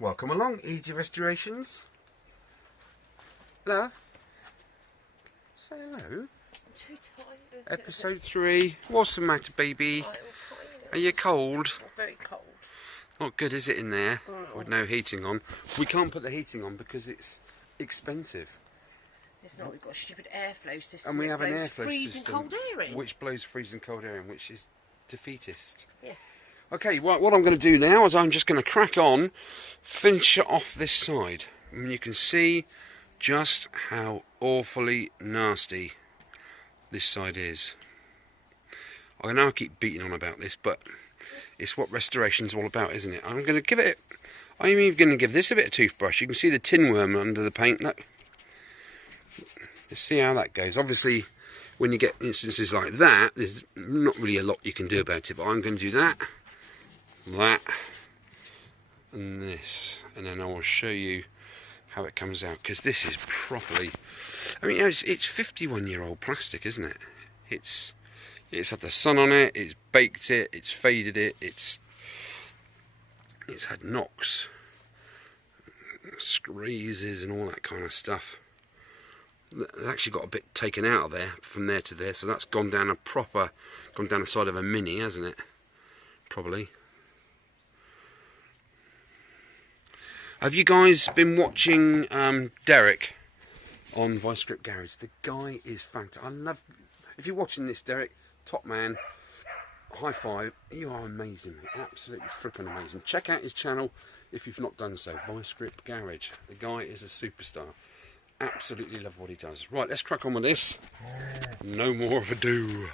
Welcome along, Easy Restorations. Love, say hello. I'm too tired. Episode 3. What's the matter, baby? I'm tired. Are you cold? I'm very cold. Not good, is it, in there? Mm. With no heating on. We can't put the heating on because it's expensive. It's not. We've got a stupid airflow system. And we have an blows airflow freezing system cold air in. which blows freezing cold air in, which is defeatist. Yes. Okay, well, what I'm going to do now is I'm just going to crack on, finish it off this side. And you can see just how awfully nasty this side is. I know I keep beating on about this, but it's what restoration's all about, isn't it? I'm even going to give this a bit of toothbrush. You can see the tin worm under the paint. Look. Let's see how that goes. Obviously, when you get instances like that, there's not really a lot you can do about it, but I'm going to do that, and this, and then I will show you how it comes out, because this is properly, I mean, it's 51-year-old plastic, isn't it? It's had the sun on it, it's baked it, it's faded it, it's had knocks, screezes and all that kind of stuff. It's actually got a bit taken out of there, from there to there, so that's gone down the side of a Mini, hasn't it? Probably. Have you guys been watching Derek on Vice Grip Garage? The guy is fantastic. If you're watching this, Derek, top man, high five. You are amazing, absolutely flipping amazing. Check out his channel if you've not done so, Vice Grip Garage. The guy is a superstar. Absolutely love what he does. Right, let's crack on with this. No more of ado.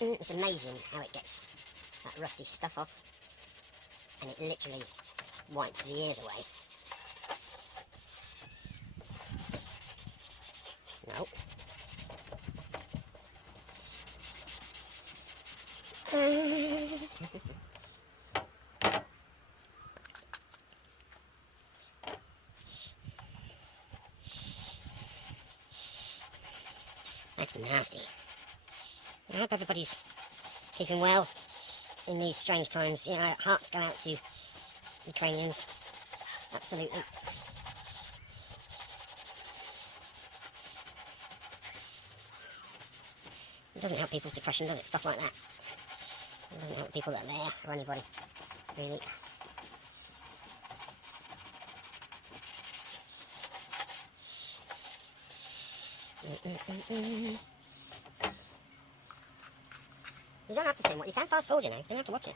It's amazing how it gets that rusty stuff off, and it literally wipes the ears away. No. That's nasty. I hope everybody's keeping well in these strange times. You know, hearts go out to Ukrainians. Absolutely. It doesn't help people's depression, does it? Stuff like that. It doesn't help people that are there, or anybody, really. You don't have to say what you can fast forward, you know. You don't have to watch it.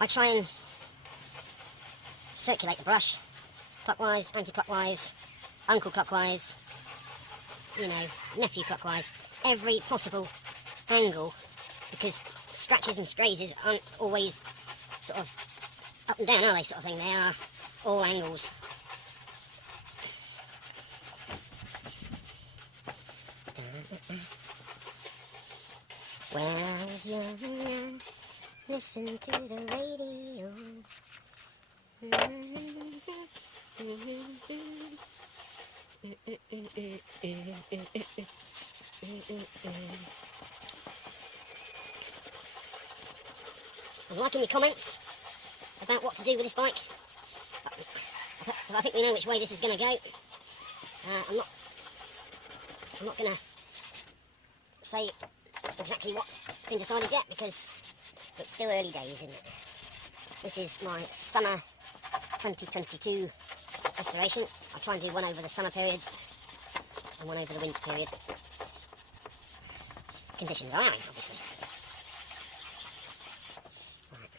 I try and circulate the brush clockwise, anti-clockwise, uncle clockwise, you know, nephew clockwise, every possible angle, because scratches and grazes aren't always sort of up and down, are they, sort of thing? They are all angles. When I was young, I listened to the radio. I'm liking your comments about what to do with this bike. I think we know which way this is going to go. I'm not going to say exactly what's been decided yet, because it's still early days, isn't it? This is my summer 2022 restoration. I'll try and do one over the summer periods and one over the winter period. Conditions allowing, obviously. Right.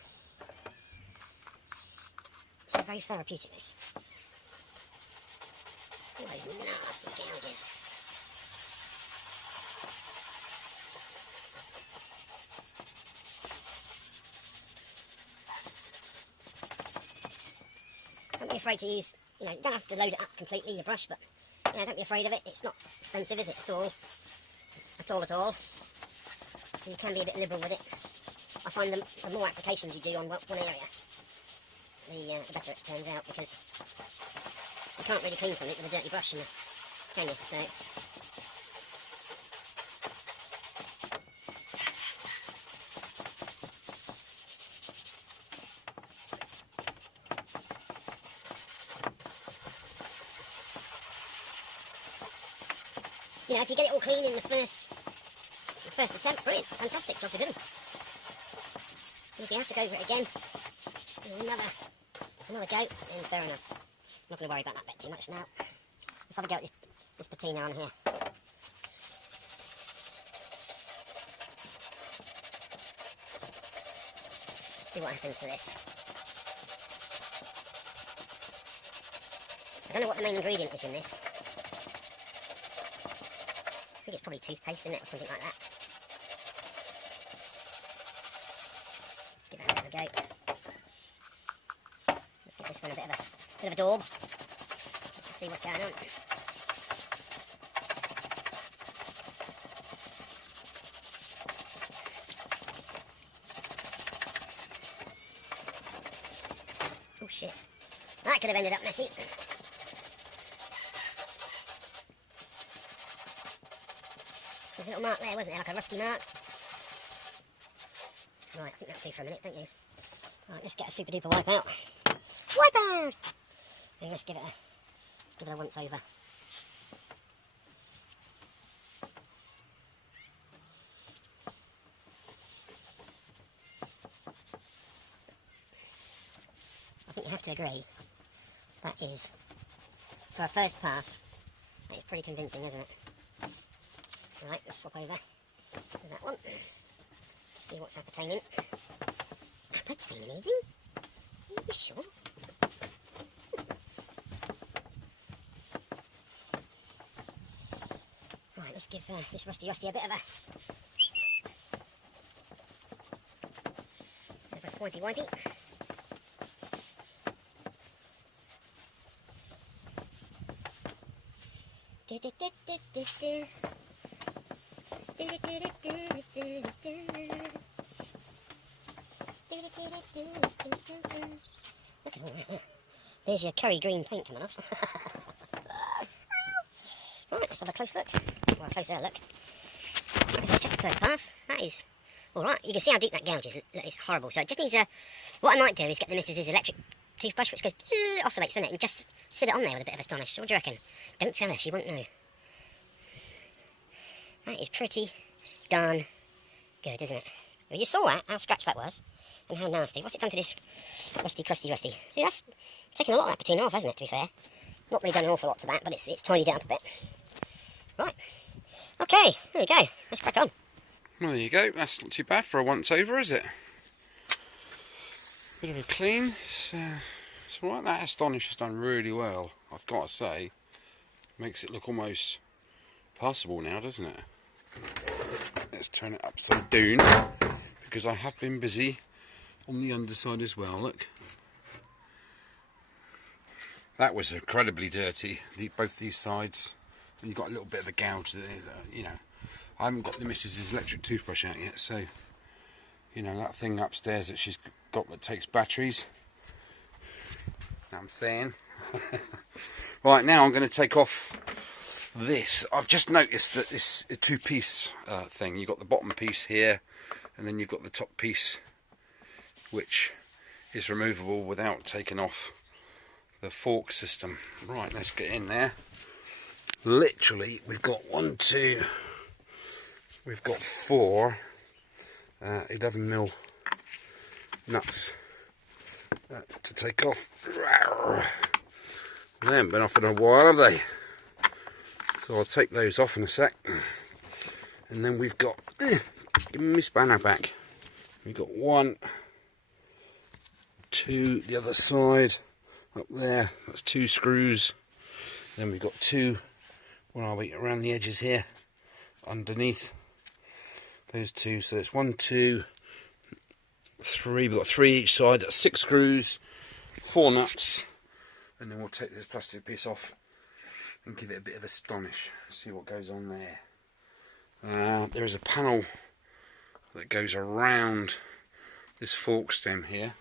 This is very therapeutic, this. All those nasty gouges. Don't be afraid to use, you know, you don't have to load it up completely, your brush, but yeah, don't be afraid of it. It's not expensive, is it, at all? At all. So you can be a bit liberal with it. I find the more applications you do on one area, the better it turns out, because you can't really clean something with a dirty brush, can you? So you know, if you get it all clean in the first attempt, brilliant, fantastic, job's a good one. And if you have to go over it again, another go, then fair enough. I'm not going to worry about that bit too much now. Let's have a go at this patina on here. See what happens to this. I don't know what the main ingredient is in this. I think it's probably toothpaste, isn't it, or something like that. Let's give that a bit of a go. Let's give this one a bit of a daub. Let's see what's going on. Oh shit. That could have ended up messy. There's a little mark there, wasn't there? Like a rusty mark. Right, I think that'll do for a minute, don't you? Right, let's get a super duper wipe out. Wipe out! And let's give it a once over. I think you have to agree, that is, for a first pass, that is pretty convincing, isn't it? Right, let's swap over to that one, to see what's appertaining. Appertaining, is he? Are you sure? Right, let's give this Rusty a bit of a swipey wipey. Look at all that. There's your curry green paint coming off. Right, let's have a close look. Or a closer look. Because that's just a first pass. That is alright. You can see how deep that gouge is. It's horrible. So it just needs a... What I might do is get the missus's electric toothbrush, which goes... oscillates, doesn't it? And just sit it on there with a bit of astonish. What do you reckon? Don't tell her, she won't know. That is pretty darn good, isn't it? Well, you saw that, how scratched that was, and how nasty. What's it done to this rusty? See, that's taken a lot of that patina off, hasn't it, to be fair? Not really done an awful lot to that, but it's tidied it up a bit. Right. Okay, there you go. Let's crack on. Well, there you go. That's not too bad for a once over, is it? Bit of a clean. It's alright. That Astonish has done really well, I've got to say. Makes it look almost passable now, doesn't it? Let's turn it upside down, because I have been busy on the underside as well. Look, that was incredibly dirty. Both these sides. And you've got a little bit of a gouge there, you know. I haven't got the missus's electric toothbrush out yet, so you know, that thing upstairs that she's got that takes batteries. I'm saying. Right, now I'm going to take off this. I've just noticed that this two-piece thing, you've got the bottom piece here, and then you've got the top piece, which is removable without taking off the fork system. Right, let's get in there. Literally, we've got we've got 4 11mm nuts to take off. They haven't been off in a while, have they? So I'll take those off in a sec. And then we've got, give me my spanner back. We've got 1, 2, the other side, up there, that's 2 screws. Then we've got 2, where are we, around the edges here, underneath those 2. So it's 1, 2, 3, we've got 3 each side, that's 6 screws, 4 nuts. And then we'll take this plastic piece off and give it a bit of a astonish. See what goes on there. There is a panel that goes around this fork stem here.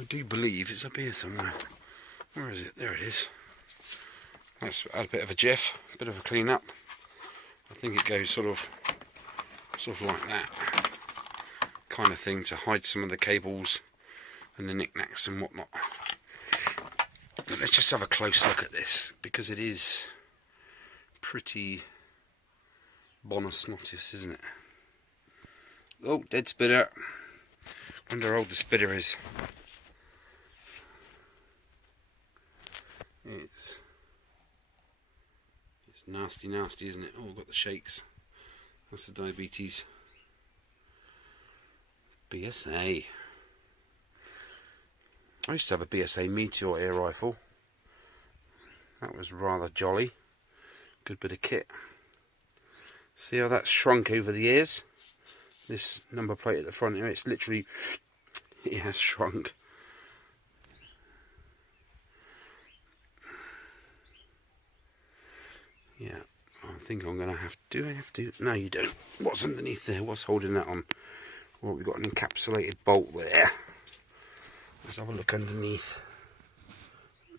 I do believe it's up here somewhere. Where is it? There it is. Let's add a bit of a jiff, a bit of a clean up. I think it goes sort of like that kind of thing to hide some of the cables and the knickknacks and whatnot. But let's just have a close look at this, because it is pretty bonus-notice, isn't it? Oh, dead spitter. Wonder how old the spitter is. It's nasty, nasty, isn't it? Oh, got the shakes. That's the diabetes. BSA. I used to have a BSA Meteor air rifle. That was rather jolly. Good bit of kit. See how that's shrunk over the years? This number plate at the front here, it's literally, it has shrunk. Yeah, I think I'm going to have to, do I have to? No, you don't. What's underneath there? What's holding that on? Well, we've got an encapsulated bolt there. Let's have a look underneath.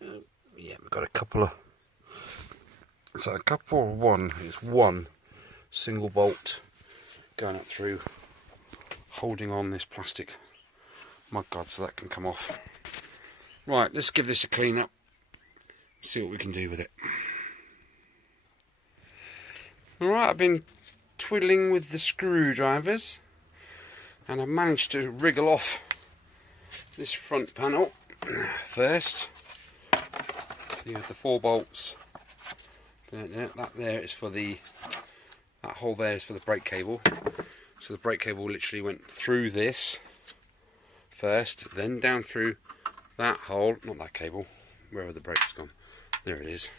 Yeah, we've got a couple of, it's one single bolt going up through, holding on this plastic mudguard so that can come off. Right, let's give this a clean up, see what we can do with it. Alright, I've been twiddling with the screwdrivers and I've managed to wriggle off this front panel first. So you have the 4 bolts. That there is for the, that hole there is for the brake cable. So the brake cable literally went through this first, then down through that hole, not that cable, where the brake's gone. There it is.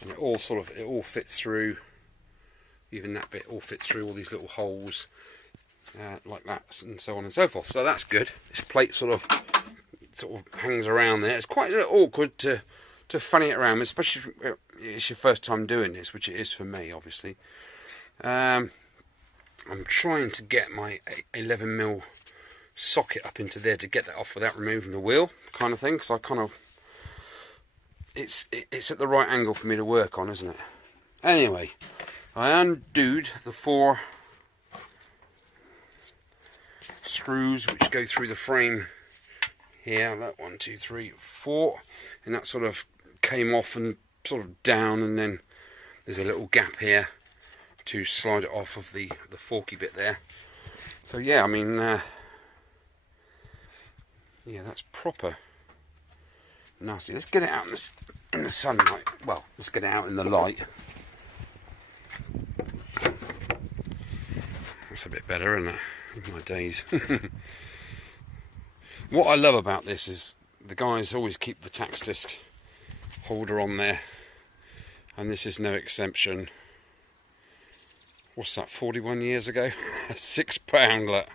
And it all fits through, even that bit all fits through all these little holes like that, and so on and so forth. So that's good. This plate sort of hangs around there. It's quite a little awkward to funny it around, especially if it's your first time doing this, which it is for me, obviously. I'm trying to get my 11mm socket up into there to get that off without removing the wheel, kind of thing, because I kind of, it's at the right angle for me to work on, isn't it? Anyway, I undooed the 4 screws which go through the frame here. That 1, 2, 3, 4, and that sort of came off and sort of down, and then there's a little gap here to slide it off of the forky bit there. So yeah, I mean, yeah, that's proper nasty. Let's get it out in the sunlight. Well, let's get it out in the light. That's a bit better, isn't it? In my days. What I love about this is the guys always keep the tax disc holder on there, and this is no exception. What's that, 41 years ago? £6, lad.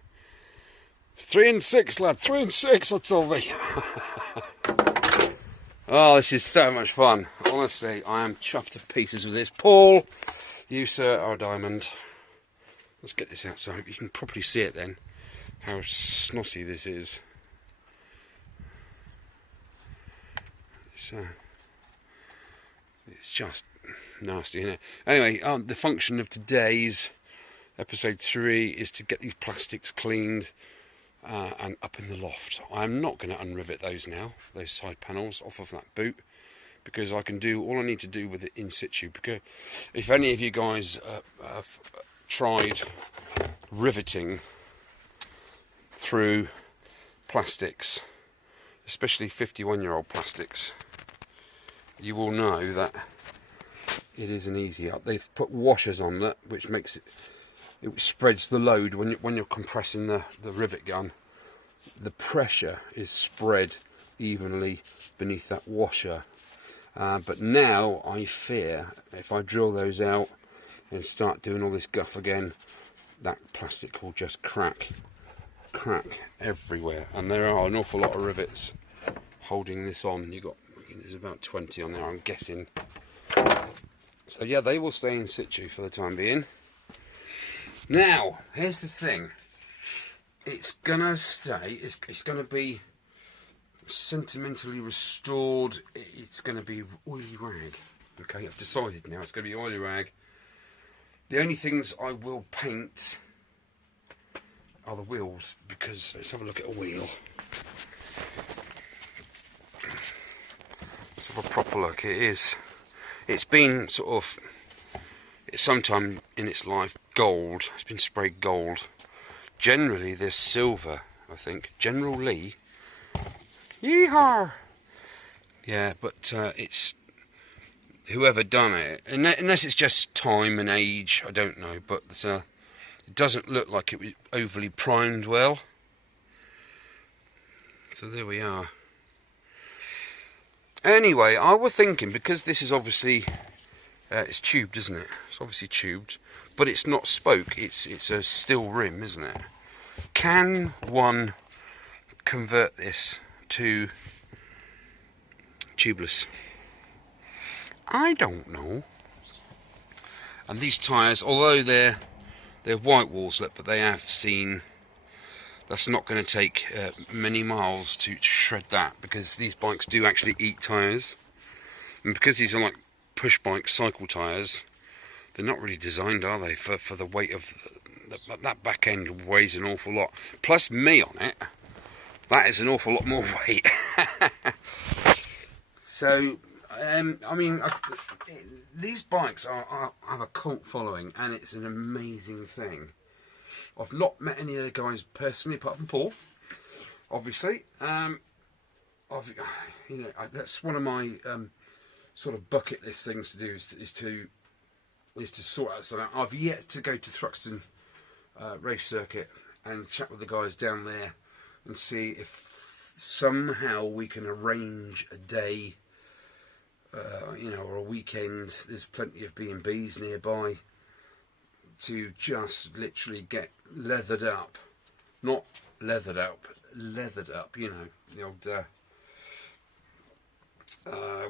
3 and 6, lad. 3 and 6, I told thee. Oh, this is so much fun. Honestly, I am chuffed to pieces with this. Paul, you, sir, are a diamond. Let's get this out so you can probably see it then, how snotty this is. It's just nasty, isn't it? Anyway, the function of today's episode 3 is to get these plastics cleaned and up in the loft. I'm not going to unrivet those now, those side panels off of that boot, because I can do all I need to do with it in situ. Because if any of you guys have tried riveting through plastics, especially 51-year-old plastics, you will know that it isn't easy. They've put washers on that, which makes it spreads the load when you're compressing the rivet gun. The pressure is spread evenly beneath that washer. But now I fear if I drill those out and start doing all this guff again, that plastic will just crack everywhere. And there are an awful lot of rivets holding this on. There's about 20 on there, I'm guessing. So yeah, they will stay in situ for the time being. Now, here's the thing. It's gonna stay, it's gonna be sentimentally restored. It's gonna be oily rag. Okay, I've decided now it's gonna be oily rag. The only things I will paint are the wheels, because let's have a look at a wheel. Let's have a proper look. It's been sort of, it's sometime in its life gold. It's been sprayed gold. Generally there's silver, I think. Generally. Yeehaw! Yeah, but it's whoever done it, unless it's just time and age, I don't know, but it doesn't look like it was overly primed well. So there we are. Anyway, I was thinking, because this is obviously it's tubed, isn't it? It's obviously tubed, but it's not spoke. It's a steel rim, isn't it? Can one convert this to tubeless? I don't know. And these tyres, although they're white walls, but they have seen. That's not going to take many miles to shred that, because these bikes do actually eat tyres, and because these are like push bike cycle tyres, they're not really designed, are they, for the weight of that back end weighs an awful lot. Plus me on it, that is an awful lot more weight. So I mean, these bikes have a cult following, and it's an amazing thing. I've not met any of the guys personally, apart from Paul, obviously. That's one of my sort of bucket list things to do, is to sort out something. I've yet to go to Thruxton race circuit and chat with the guys down there and see if somehow we can arrange a day, or a weekend. There's plenty of B&Bs nearby, to just literally get leathered up. Not leathered up, leathered up, the old,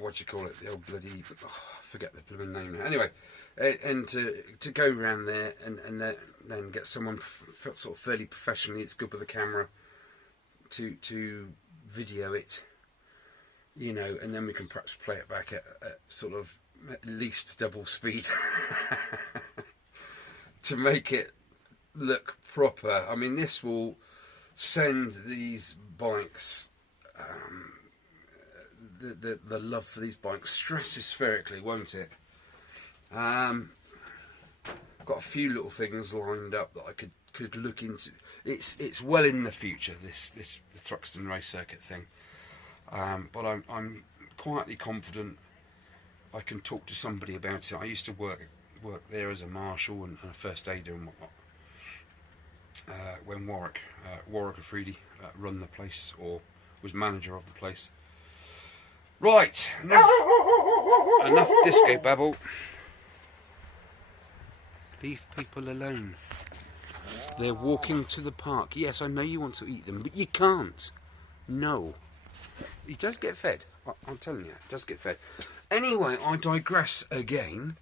what do you call it, the old bloody, I forget the blooming name now. Anyway, and to go around there and then get someone sort of fairly professionally, it's good with a camera, to video it, and then we can perhaps play it back at sort of at least double speed to make it look proper. I mean, this will send these bikes, the love for these bikes, stratospherically, won't it? Got a few little things lined up that I could look into. It's well in the future, the Thruxton race circuit thing, but I'm quietly confident I can talk to somebody about it. I used to work there as a marshal and a first aider and whatnot, when Warwick Afridi run the place, or was manager of the place. Right, enough disco babble. Leave people alone. They're walking to the park. Yes, I know you want to eat them, but you can't. No. He does get fed. I'm telling you, it does get fed. Anyway, I digress again.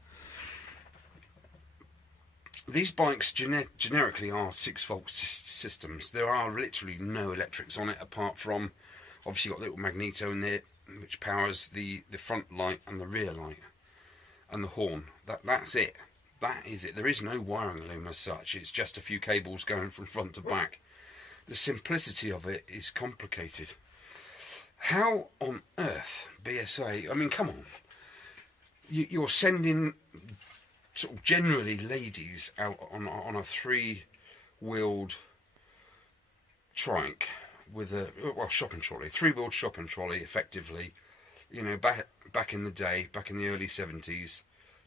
These bikes generically are 6-volt systems. There are literally no electrics on it, apart from, obviously, you've got a little magneto in there which powers the front light and the rear light and the horn. That's it. That is it. There is no wiring loom as such. It's just a few cables going from front to back. The simplicity of it is complicated. How on earth, BSA, I mean, come on. You're sending sort of generally ladies out on a 3-wheeled trike with a shopping trolley, 3-wheeled shopping trolley, effectively, back in the day, back in the early 70s,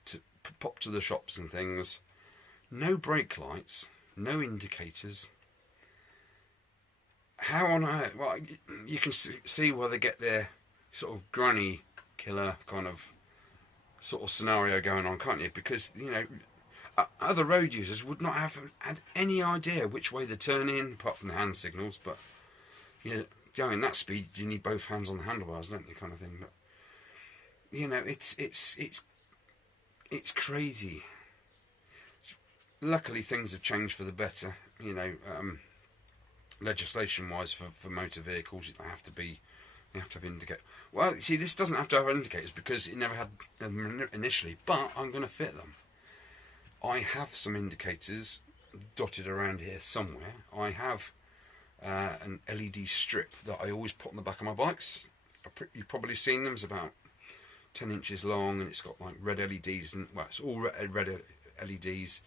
to pop to the shops and things. No brake lights, no indicators. How on earth? Well, you can see where they get their sort of granny killer kind of sort of scenario going on, can't you? Because other road users would not have had any idea which way to turn in, apart from the hand signals. But going that speed, you need both hands on the handlebars, don't you? Kind of thing. But it's it's crazy. Luckily things have changed for the better, you know, legislation wise for motor vehicles. You have to have indicator. Well, see, this doesn't have to have indicators because it never had them initially, but I'm going to fit them. I have some indicators dotted around here somewhere. I have an LED strip that I always put on the back of my bikes. You've probably seen them. It's about 10 inches long, and it's got like red LEDs, and well, it's all red LEDs,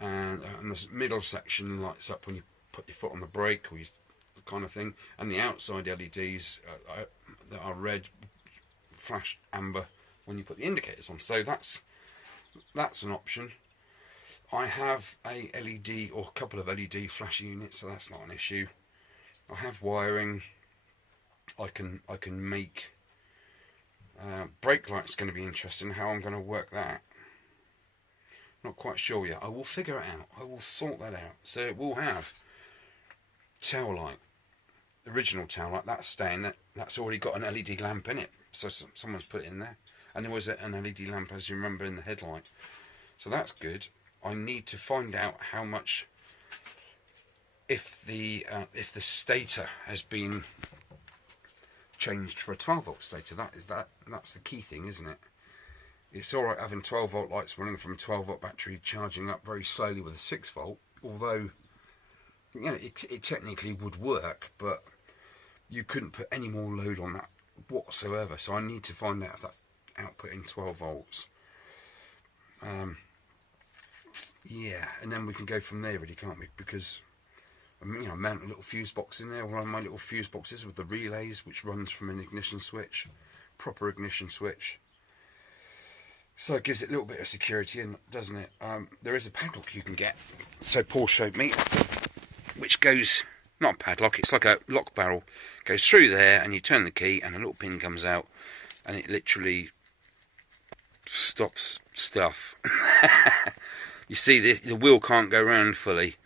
and the middle section lights up when you put your foot on the brake, or kind of thing, and the outside LEDs that are red flash amber when you put the indicators on. So that's an option. I have a LED or a couple of LED flash units, so that's not an issue. I have wiring. I can make brake lights. Going to be interesting how I'm going to work that. Not quite sure yet. I will figure it out. I will sort that out. So it will have tail light, original tail light. That's staying. That's already got an LED lamp in it. So someone's put it in there, and there was an LED lamp, as you remember, in the headlight. So that's good. I need to find out how much, if the stator has been changed for a 12-volt stator. That's the key thing, isn't it? It's all right having 12-volt lights running from a 12-volt battery charging up very slowly with a 6-volt, although, you know, it technically would work, but you couldn't put any more load on that whatsoever. So I need to find out if that's outputting 12 volts. Yeah, and then we can go from there, really, can't we? Because I mount a little fuse box in there, one of my little fuse boxes with the relays, which runs from an ignition switch, proper ignition switch. So it gives it a little bit of security, doesn't it? There is a padlock you can get, so Paul showed me, which goes, not a padlock, it's like a lock barrel, goes through there, and you turn the key, and a little pin comes out, and it literally stops stuff. You see, the wheel can't go round fully,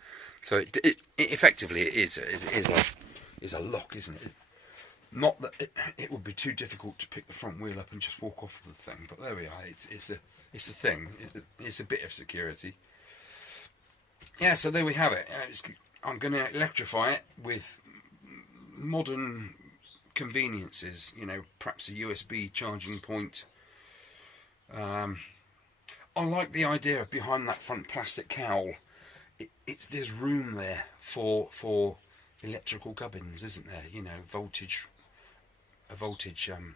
so it effectively is a lock, isn't it? Not that it would be too difficult to pick the front wheel up and just walk off with the thing, but there we are. It's a thing. It's a bit of security. Yeah, so there we have it. I'm going to electrify it with modern conveniences. You know, perhaps a USB charging point. I like the idea of behind that front plastic cowl. There's room there for electrical gubbins, isn't there? You know, a voltage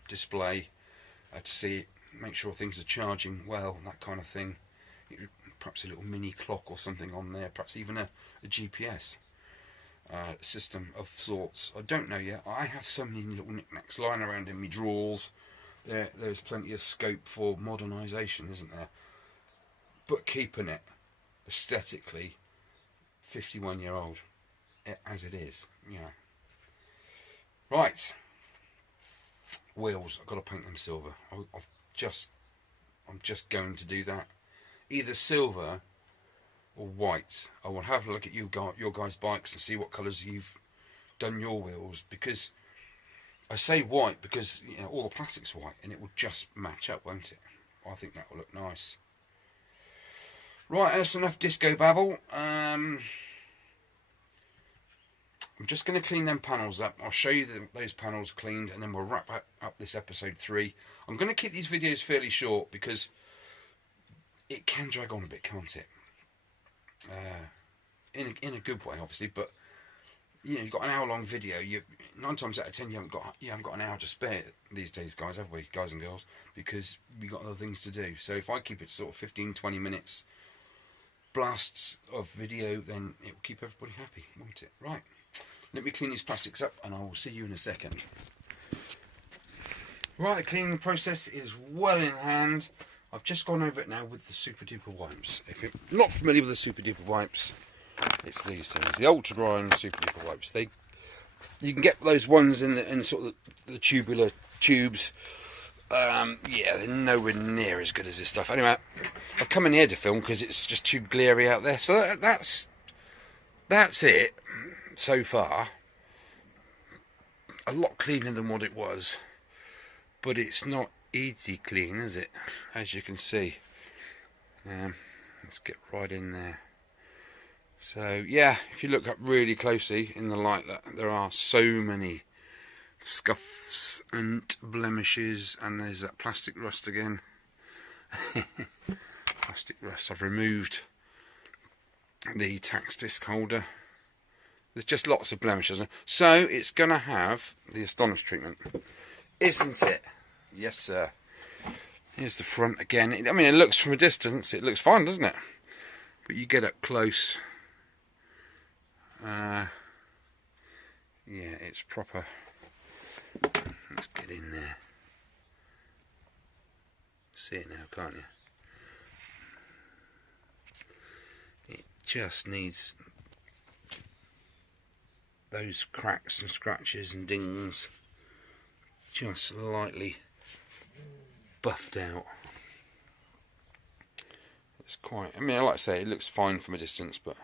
display to see, make sure things are charging well, that kind of thing. Perhaps a little mini clock or something on there, perhaps even a GPS system of sorts. I don't know yet. I have so many little knickknacks lying around in my drawers. There's plenty of scope for modernisation, isn't there? But keeping it aesthetically 51-year-old as it is, you know. Right, wheels. I've got to paint them silver. I'm just going to do that, either silver or white. I will have a look at your guys' bikes and see what colours you've done your wheels, because I say white because, you know, all the plastic's white and it will just match up, won't it? I think that will look nice. Right, that's enough disco babble. I'm just going to clean them panels up. I'll show you those panels cleaned, and then we'll wrap up this episode 3. I'm going to keep these videos fairly short because it can drag on a bit, can't it? In a good way, obviously, but you know, you've got an hour-long video. 9 times out of 10, you haven't got an hour to spare these days, guys, have we, guys and girls? Because we've got other things to do. So if I keep it sort of 15-20 minutes blasts of video, then it will keep everybody happy, won't it? Right, let me clean these plastics up and I will see you in a second. Right, the cleaning process is well in hand. I've just gone over it now with the super duper wipes. If you're not familiar with the super duper wipes, it's these things, the ultra grind super duper wipes. You can get those ones in sort of the tubular tubes. Yeah, they're nowhere near as good as this stuff. Anyway, I've come in here to film because it's just too glary out there. So that's it so far. A lot cleaner than what it was, but it's not easy clean, is it? As you can see, Let's get right in there. So yeah, if you look up really closely in the light, there are so many scuffs and blemishes, and there's that plastic rust again. Plastic rust. I've removed the tax disc holder. There's just lots of blemishes, so it's gonna have the Astonish treatment, isn't it? Yes sir. Here's the front again. I mean, it looks from a distance, it looks fine, doesn't it? But you get up close, yeah, it's proper. Let's get in there. See it now, can't you? It just needs those cracks and scratches and dings just lightly buffed out. It's quite, I mean, like I say, it looks fine from a distance, but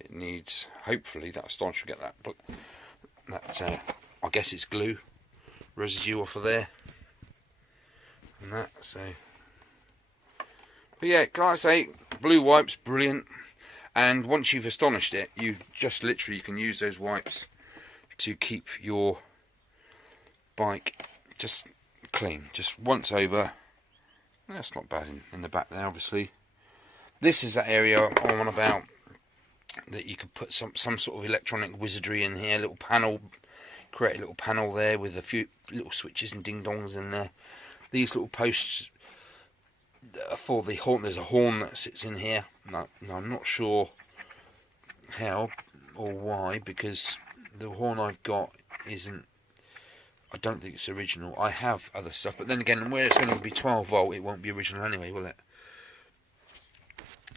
it needs, hopefully that Astonish will get that I guess it's glue residue off of there and that. So, but yeah, like I say, blue wipes, brilliant. And once you've Astonished it, you just literally, you can use those wipes to keep your bike just clean, just once over. That's not bad in the back there, obviously. This is that area I'm on about, that you could put some sort of electronic wizardry in here, little panel, create a little panel there with a few little switches and ding dongs in there. These little posts for the horn, there's a horn that sits in here. No, I'm not sure how or why, because the horn I've got isn't, I don't think it's original. I have other stuff, but then again, where it's going to be 12 volt, it won't be original anyway, will it?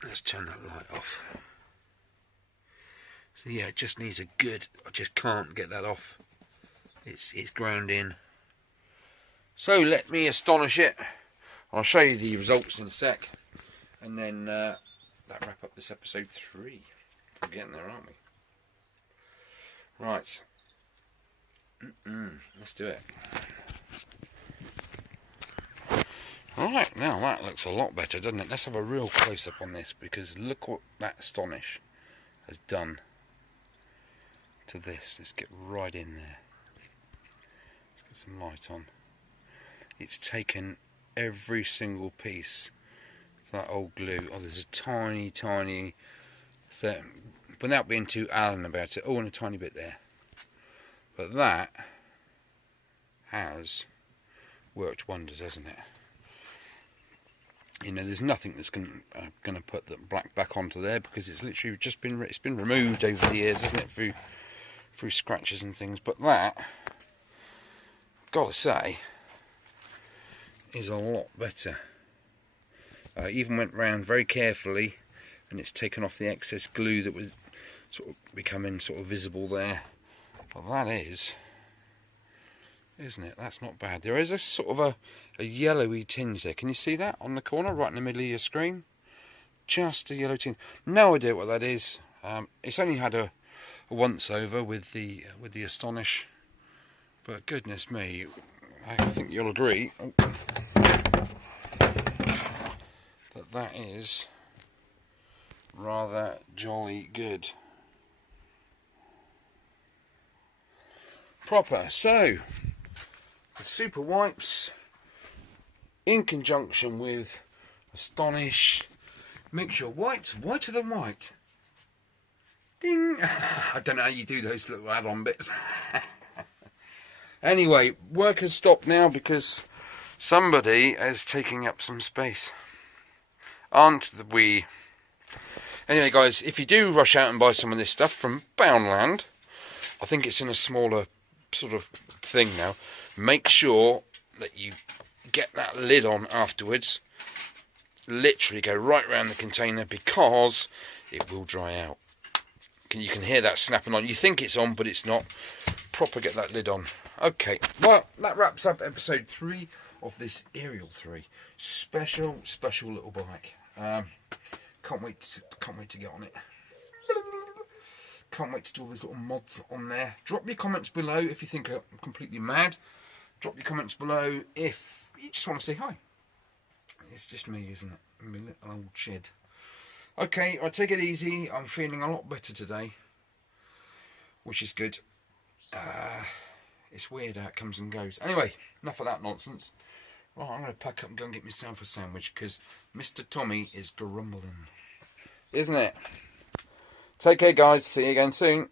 Let's turn that light off. So yeah, it just needs a good, I just can't get that off. It's ground in. So let me Astonish it. I'll show you the results in a sec, and then that wrap up this episode 3. We're getting there, aren't we? Right. Let's do it. Alright, now that looks a lot better, doesn't it? Let's have a real close-up on this, because look what that Astonish has done to this. Let's get right in there. Let's get some light on. It's taken every single piece of that old glue. Oh, there's a tiny thing, without being too Allen about it. Oh, and a tiny bit there. But that has worked wonders, hasn't it? You know, there's nothing that's going to put the black back onto there, because it's literally just been removed over the years, isn't it, through scratches and things. But that, I've got to say, is a lot better. I even went round very carefully, and it's taken off the excess glue that was sort of becoming sort of visible there. But that is, isn't it? That's not bad. There is a sort of a yellowy tinge there. Can you see that on the corner, right in the middle of your screen? Just a yellow tinge. No idea what that is. It's only had a once over with the Astonish, but goodness me, I think you'll agree that is rather jolly good. Proper. So the super wipes in conjunction with Astonish makes your whites whiter than white. Ding! I don't know how you do those little add-on bits. Anyway, work has stopped now because somebody is taking up some space. Aren't we? Anyway, guys, if you do rush out and buy some of this stuff from Boundland, I think it's in a smaller sort of thing now. Make sure that you get that lid on afterwards. Literally go right around the container, because it will dry out. You can hear that snapping on. You think it's on, but it's not. Proper get that lid on. Okay, well, that wraps up episode 3 of this Ariel 3. Special little bike. Can't wait to get on it. Can't wait to do all these little mods on there. Drop your comments below if you think I'm completely mad. Drop your comments below if you just want to say hi. It's just me, isn't it? My little old shed. Okay, I'll take it easy. I'm feeling a lot better today, which is good. It's weird how it comes and goes. Anyway, enough of that nonsense. Right, I'm going to pack up and go and get myself a sandwich because Mr. Tommy is grumbling. Isn't it? Take care, guys. See you again soon.